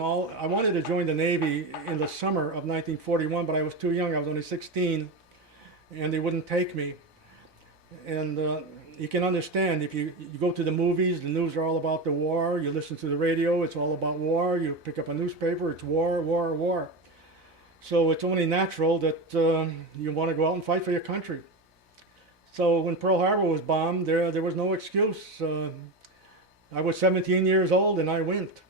I wanted to join the Navy in the summer of 1941, but I was too young. I was only 16, and they wouldn't take me. And you can understand, if you go to the movies, the news are all about the war. You listen to the radio, it's all about war. You pick up a newspaper, it's war, war, war. So it's only natural that you want to go out and fight for your country. So when Pearl Harbor was bombed, there was no excuse. I was 17 years old and I went.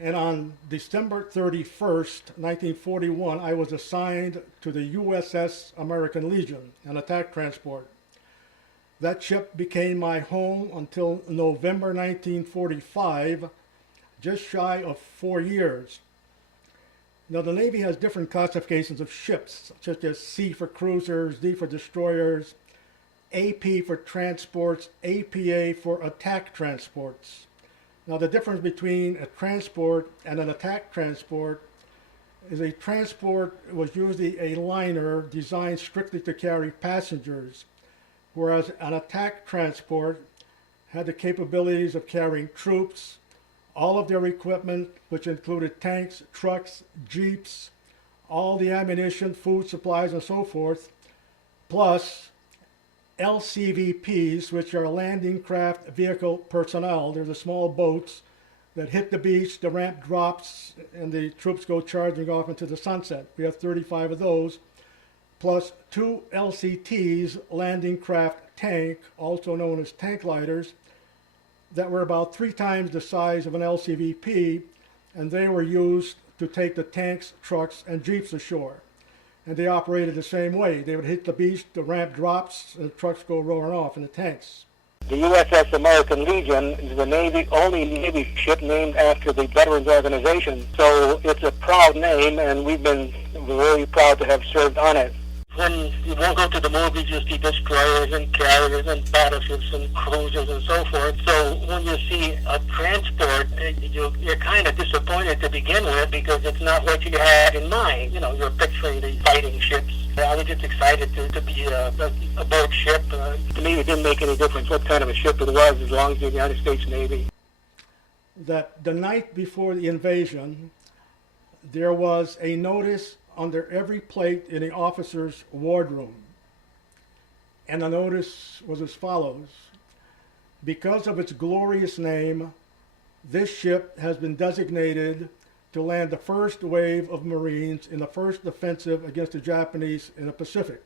And on December 31st, 1941, I was assigned to the USS American Legion, an attack transport. That ship became my home until November 1945, just shy of 4 years. Now, the Navy has different classifications of ships, such as C for cruisers, D for destroyers, AP for transports, APA for attack transports. Now, the difference between a transport and an attack transport is a transport was usually a liner designed strictly to carry passengers, whereas an attack transport had the capabilities of carrying troops, all of their equipment, which included tanks, trucks, jeeps, all the ammunition, food supplies, and so forth, plus LCVPs, which are landing craft vehicle personnel. They're the small boats that hit the beach, the ramp drops, and the troops go charging off into the sunset. We have 35 of those, plus 2 LCTs, landing craft tank, also known as tank lighters, that were about 3 times the size of an LCVP, and they were used to take the tanks, trucks, and jeeps ashore. And they operated the same way. They would hit the beach, the ramp drops, and the trucks go roaring off in the tanks. The USS American Legion is the only Navy ship named after the Veterans Organization. So it's a proud name, and we've been very proud to have served on it. When you won't go to the movies, you see destroyers and carriers and battleships and cruisers and so forth. So when you see a transport, you're kind of disappointed to begin with because it's not what you had in mind. You know, you're picturing the fighting ships. I was just excited to be aboard ship. To me, it didn't make any difference what kind of a ship it was as long as the United States Navy. That the night before the invasion, there was a notice under every plate in the officer's wardroom. And the notice was as follows: because of its glorious name, this ship has been designated to land the first wave of Marines in the first offensive against the Japanese in the Pacific.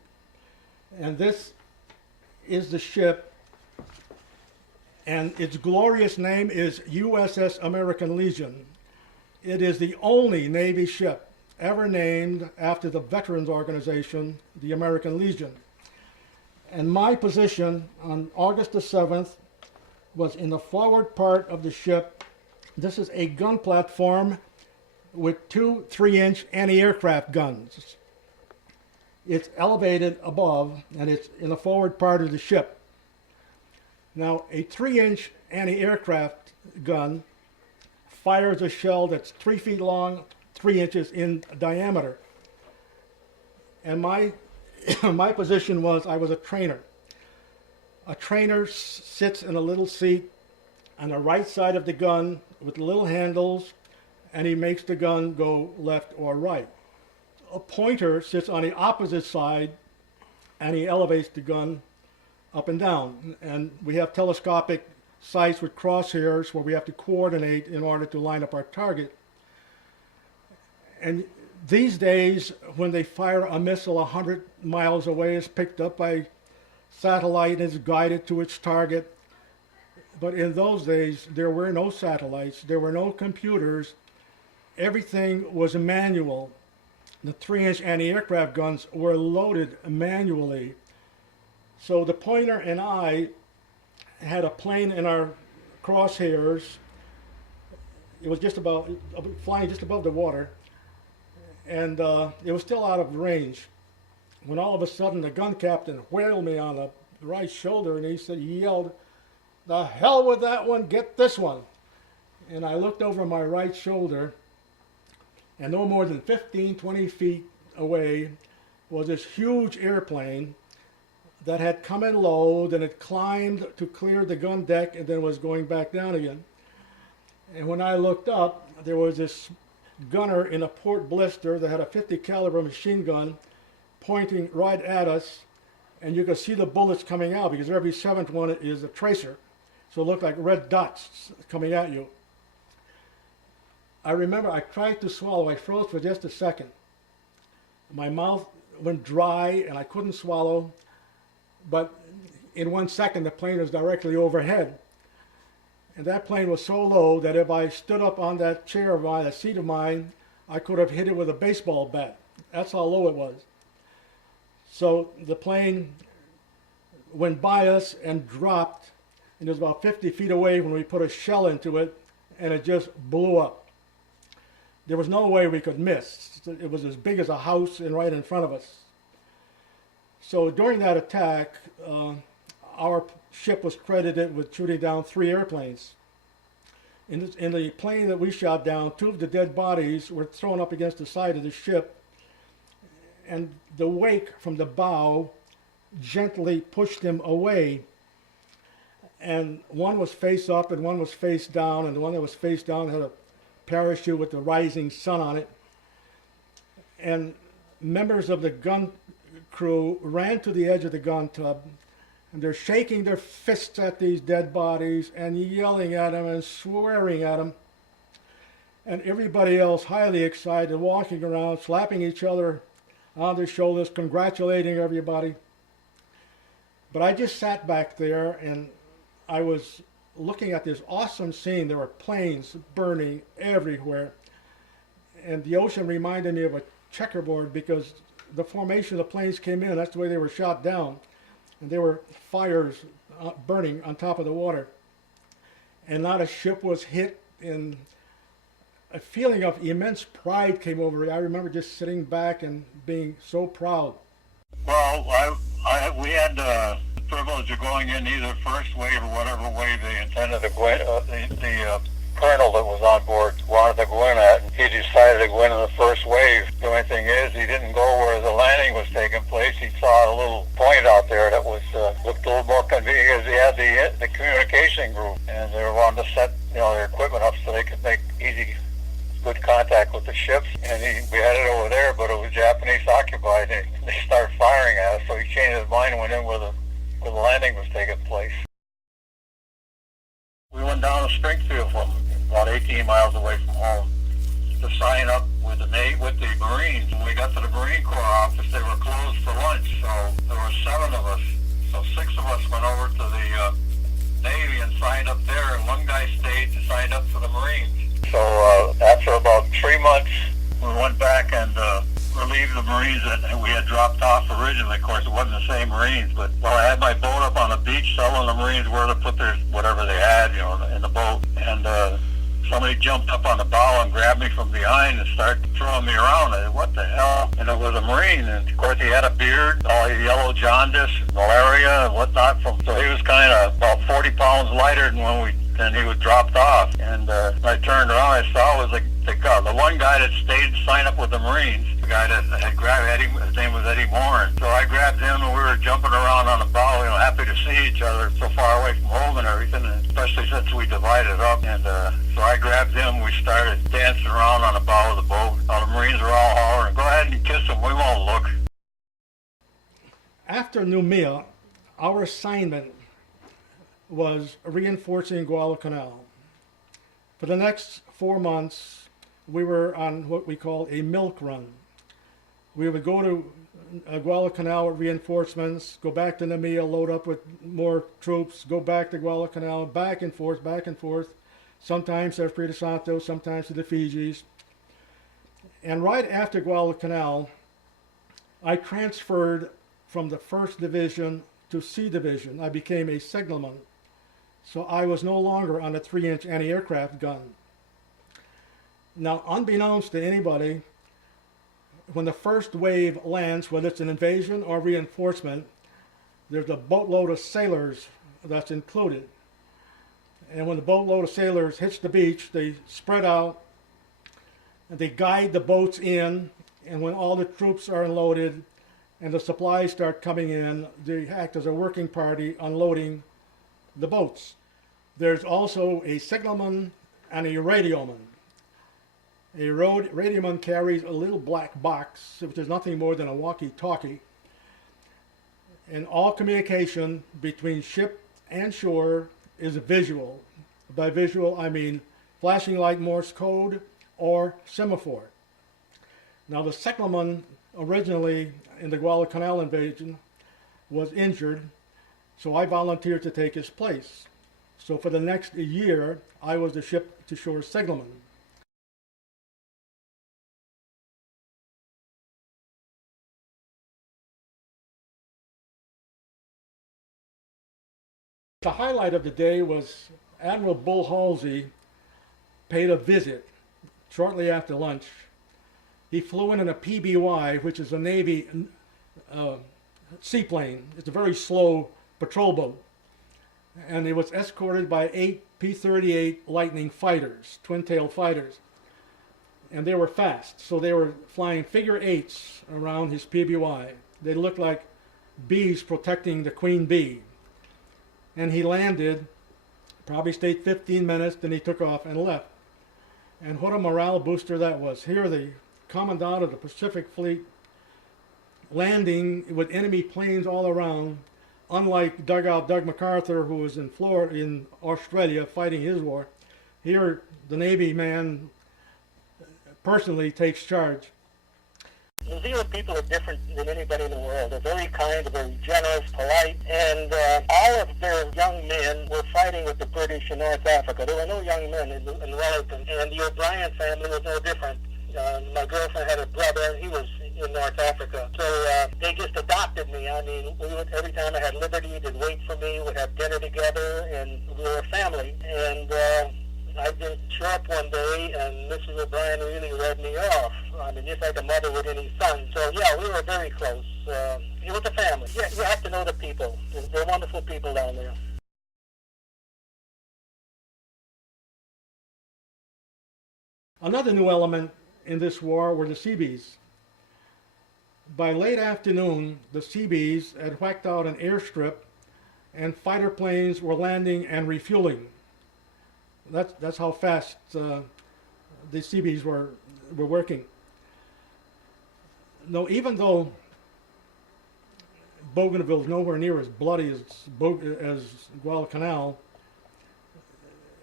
And this is the ship, and its glorious name is USS American Legion. It is the only Navy ship ever named after the Veterans Organization, the American Legion. And my position on August the 7th was in the forward part of the ship. This is a gun platform with 2 3-inch anti-aircraft guns. It's elevated above, and it's in the forward part of the ship. Now, a 3-inch anti-aircraft gun fires a shell that's 3 feet long, 3 inches in diameter. And my my position was I was a trainer. A trainer sits in a little seat on the right side of the gun with little handles, and he makes the gun go left or right. A pointer sits on the opposite side, and he elevates the gun up and down. And we have telescopic sights with crosshairs where we have to coordinate in order to line up our target. And these days, when they fire a missile 100 miles away, it's picked up by satellite and is guided to its target. But in those days, there were no satellites, there were no computers. Everything was manual. The 3-inch anti-aircraft guns were loaded manually. So the pointer and I had a plane in our crosshairs. It was just about flying just above the water. And it was still out of range when all of a sudden the gun captain whaled me on the right shoulder, and he yelled, "The hell with that one, get this one." And I looked over my right shoulder, And no more than 15, 20 feet away was this huge airplane that had come in low, then it climbed to clear the gun deck and then was going back down again. And when I looked up, there was this gunner in a port blister that had a 50 caliber machine gun pointing right at us, and you could see the bullets coming out because every seventh one is a tracer. So it looked like red dots coming at you. I remember I tried to swallow. I froze for just a second. My mouth went dry and I couldn't swallow, but in 1 second the plane was directly overhead. And that plane was so low that if I stood up on that chair of mine, that seat of mine, I could have hit it with a baseball bat. That's how low it was. So the plane went by us and dropped, and it was about 50 feet away when we put a shell into it, and it just blew up. There was no way we could miss. It was as big as a house and right in front of us. So during that attack, our ship was credited with shooting down 3 airplanes. In the plane that we shot down, 2 of the dead bodies were thrown up against the side of the ship, and the wake from the bow gently pushed them away. And one was face up and one was face down, and the one that was face down had a parachute with the rising sun on it. And members of the gun crew ran to the edge of the gun tub, and they're shaking their fists at these dead bodies and yelling at them and swearing at them. And everybody else, highly excited, walking around, slapping each other on their shoulders, congratulating everybody. But I just sat back there and I was looking at this awesome scene. There were planes burning everywhere. And the ocean reminded me of a checkerboard because the formation of the planes came in, that's the way they were shot down. And there were fires burning on top of the water. And not a ship was hit, and a feeling of immense pride came over me. I remember just sitting back and being so proud. Well, we had the privilege of going in either first wave or whatever wave they intended to go in. The colonel that was on board wanted to go in at, and he decided to go in the first wave. The only thing is, he didn't go where the landing was taking place. He saw a little point out there that was looked a little more convenient because he had the communication group, and they wanted to set their equipment up so they could make good contact with the ships. And we headed over there, but it was Japanese occupied, and they started firing at us. So he changed his mind and went in where the landing was taking place. We went down to Springfield from about 18 miles away from home to sign up with the Marines. When we got to the Marine Corps office, they were closed for lunch, so there were 7 of us. So 6 of us went over to the Navy and signed up there, and one guy stayed and signed up for the Marines. So after about 3 months, we went back and relieved the Marines that we had dropped off originally. Of course, it wasn't the same Marines, but I had my boat up on the beach telling the Marines where to put their whatever they had, in the boat. And somebody jumped up on the bow and grabbed me from behind and started throwing me around. I said, what the hell? And it was a Marine, and of course he had a beard, all yellow jaundice, malaria and whatnot. So he was kind of about 40 pounds lighter than he was dropped off. And when I turned around, I saw it was the one guy that stayed to sign up with the Marines. The guy that had grabbed Eddie, his name was Eddie Morin. So I grabbed him, and we were jumping around on the bow, happy to see each other so far away from home and everything, and especially since we divided up. And so I grabbed him, we started dancing around on the bow of the boat. All the Marines were all hollering, go ahead and kiss him, we won't look. After Noumea, our assignment was reinforcing Guadalcanal. For the next 4 months, we were on what we called a milk run. We would go to Guadalcanal with reinforcements, go back to Noumea, load up with more troops, go back to Guadalcanal, back and forth, sometimes to Espiritu Santo, sometimes to the Fijis. And right after Guadalcanal, I transferred from the 1st Division to C Division. I became a signalman. So I was no longer on a 3-inch anti-aircraft gun. Now, unbeknownst to anybody, when the first wave lands, whether it's an invasion or reinforcement, there's a boatload of sailors that's included. And when the boatload of sailors hits the beach, they spread out and they guide the boats in, and when all the troops are unloaded and the supplies start coming in, they act as a working party unloading the boats. There's also a signalman and a radioman. A radioman carries a little black box, which is nothing more than a walkie-talkie. And all communication between ship and shore is visual. By visual, I mean flashing light Morse code or semaphore. Now, the signalman originally in the Guadalcanal invasion was injured, so I volunteered to take his place. So for the next year, I was the ship-to-shore signalman. The highlight of the day was Admiral Bull Halsey paid a visit shortly after lunch. He flew in a PBY, which is a Navy seaplane. It's a very slow patrol boat. And he was escorted by 8 P-38 Lightning fighters, twin-tail fighters. And they were fast, so they were flying figure eights around his PBY. They looked like bees protecting the queen bee. And he landed, probably stayed 15 minutes, then he took off and left. And what a morale booster that was. Here the Commandant of the Pacific Fleet landing with enemy planes all around, unlike Doug MacArthur, who was in Australia fighting his war. Here the Navy man personally takes charge. New Zealand people are different than anybody in the world. They're very kind, very generous, polite, and all of their young men were fighting with the British in North Africa. There were no young men in Wellington, and the O'Brien family was no different. My girlfriend had a brother, and he was in North Africa. So they just adopted me. I mean, every time I had liberty, they'd wait for me, we'd have dinner together, and we were a family. And I just show up one day, and Mrs. O'Brien really read me off. I mean, just like a mother with any son. So, yeah, we were very close. It was a family. Yeah, you have to know the people. They're wonderful people down there. Another new element in this war were the Seabees. By late afternoon, the Seabees had whacked out an airstrip, and fighter planes were landing and refueling. That's how fast the Seabees were working. No, even though Bougainville is nowhere near as bloody as Guadalcanal,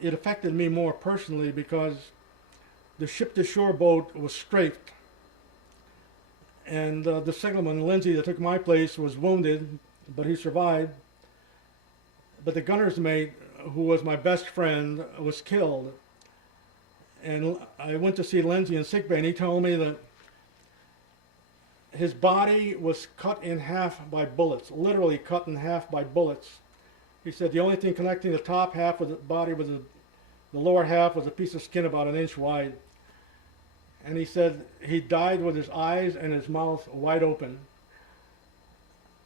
it affected me more personally because the ship-to-shore boat was strafed, and the signalman, Lindsay, that took my place was wounded, but he survived. But the gunner's mate, who was my best friend, was killed. And I went to see Lindsay in sickbay, and he told me that his body was cut in half by bullets, literally cut in half by bullets. He said the only thing connecting the top half of the body with the lower half was a piece of skin about an inch wide. And he said he died with his eyes and his mouth wide open.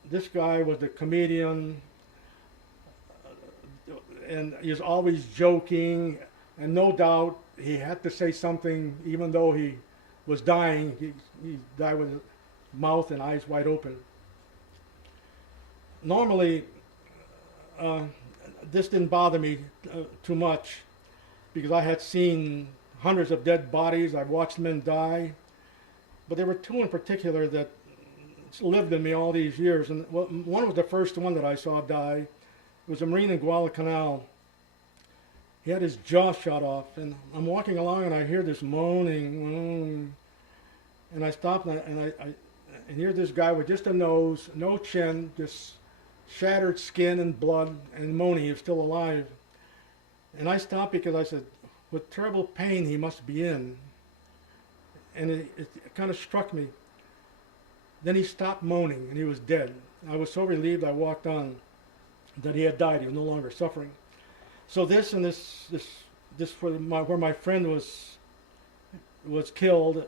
This guy was the comedian, and he was always joking, and no doubt he had to say something even though he was dying. He died with his mouth and eyes wide open. Normally, this didn't bother me too much because I had seen hundreds of dead bodies. I've watched men die. But there were two in particular that lived in me all these years. And one was the first one that I saw die. It was a Marine in Guadalcanal. He had his jaw shot off. And I'm walking along and I hear this moaning. And I stop and I hear this guy with just a nose, no chin, just shattered skin and blood, and moaning. He was still alive. And I stopped because I said, what terrible pain he must be in. And it kind of struck me. Then he stopped moaning and he was dead. I was so relieved I walked on that he had died. He was no longer suffering. So this where my friend was killed,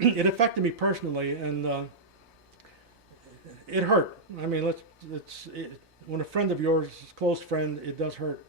it affected me personally, and it hurt. I mean, when a friend of yours, a close friend, it does hurt.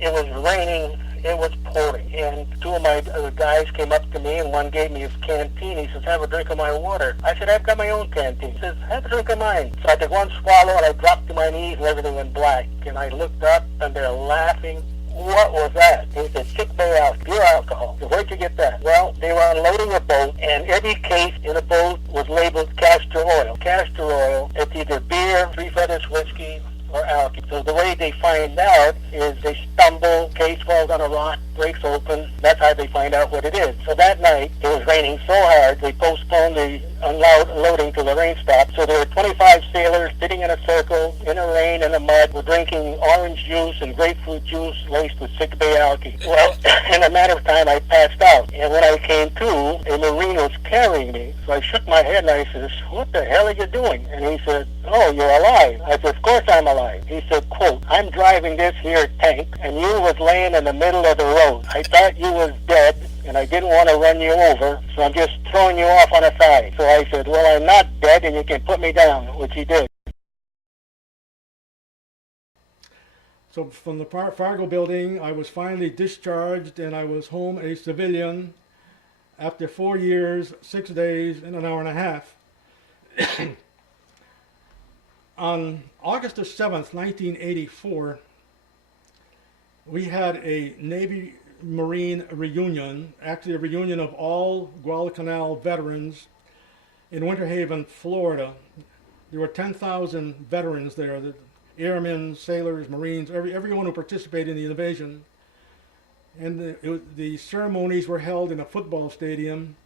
It was raining, it was pouring, and two of my guys came up to me, and one gave me his canteen. He says, have a drink of my water. I said, I've got my own canteen. He says, have a drink of mine. So I took one swallow, and I dropped to my knees, and everything went black. And I looked up, and they're laughing. What was that? He said, sick bay alcohol, pure alcohol. So where'd you get that? Well, they were unloading a boat, and every case in a boat was labeled castor oil. Castor oil, it's either beer, Three Feathers whiskey, or alcohol. So the way they find out is they stumble, case falls on a rock, breaks open. That's how they find out what it is. So that night, it was raining so hard, they postponed the unloading till the rain stopped. So there were 25 sailors sitting in a circle in the rain and the mud. We're drinking orange juice and grapefruit juice laced with sick bay algae. Well, in a matter of time, I passed out. And when I came to, a Marine was carrying me. So I shook my head and I said, what the hell are you doing? And he said, oh, you're alive. I said, of course I'm alive. He said, quote, I'm driving this here tank and you was laying in the middle of the road. I thought you was dead and I didn't want to run you over, so I'm just throwing you off on a side. So I said, well, I'm not dead and you can put me down, which he did. So from the Fargo building, I was finally discharged and I was home a civilian after 4 years, 6 days, and an hour and a half. On August the 7th, 1984, we had a Navy Marine reunion, actually a reunion of all Guadalcanal veterans in Winter Haven, Florida. There were 10,000 veterans there, the airmen, sailors, Marines, everyone who participated in the invasion. And the ceremonies were held in a football stadium,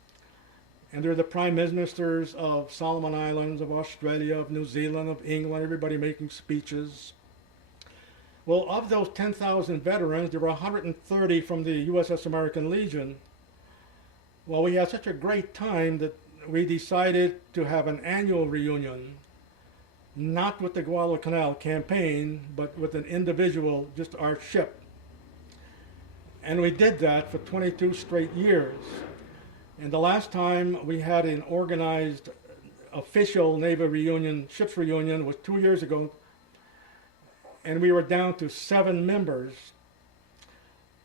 and there were the prime ministers of Solomon Islands, of Australia, of New Zealand, of England, everybody making speeches. Well, of those 10,000 veterans, there were 130 from the USS American Legion. Well, we had such a great time that we decided to have an annual reunion, not with the Guadalcanal campaign, but with an individual, just our ship. And we did that for 22 straight years. And the last time we had an organized official Navy reunion, ships reunion, was 2 years ago, and we were down to 7 members.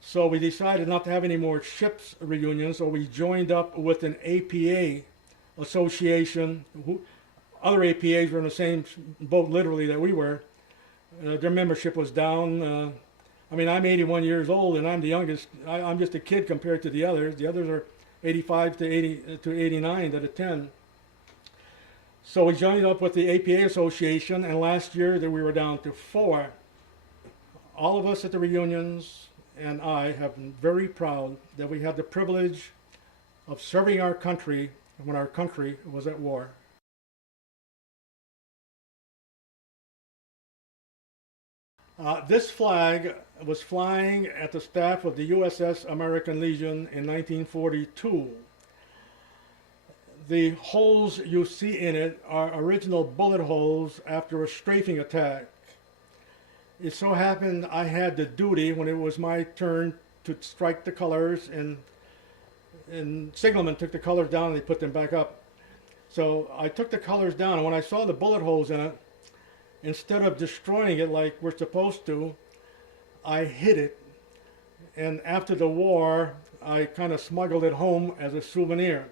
So we decided not to have any more ships reunions, so we joined up with an APA association. Other APAs were in the same boat, literally, that we were. Their membership was down. I mean, I'm 81 years old, and I'm the youngest. I'm just a kid compared to the others. The others are 85 to 89 that attend. So we joined up with the APA Association, and last year we were down to 4. All of us at the reunions and I have been very proud that we had the privilege of serving our country when our country was at war. This flag was flying at the staff of the USS American Legion in 1942. The holes you see in it are original bullet holes after a strafing attack. It so happened I had the duty when it was my turn to strike the colors, and signalmen took the colors down and they put them back up. So I took the colors down, and when I saw the bullet holes in it, instead of destroying it like we're supposed to, I hid it. And after the war, I kind of smuggled it home as a souvenir.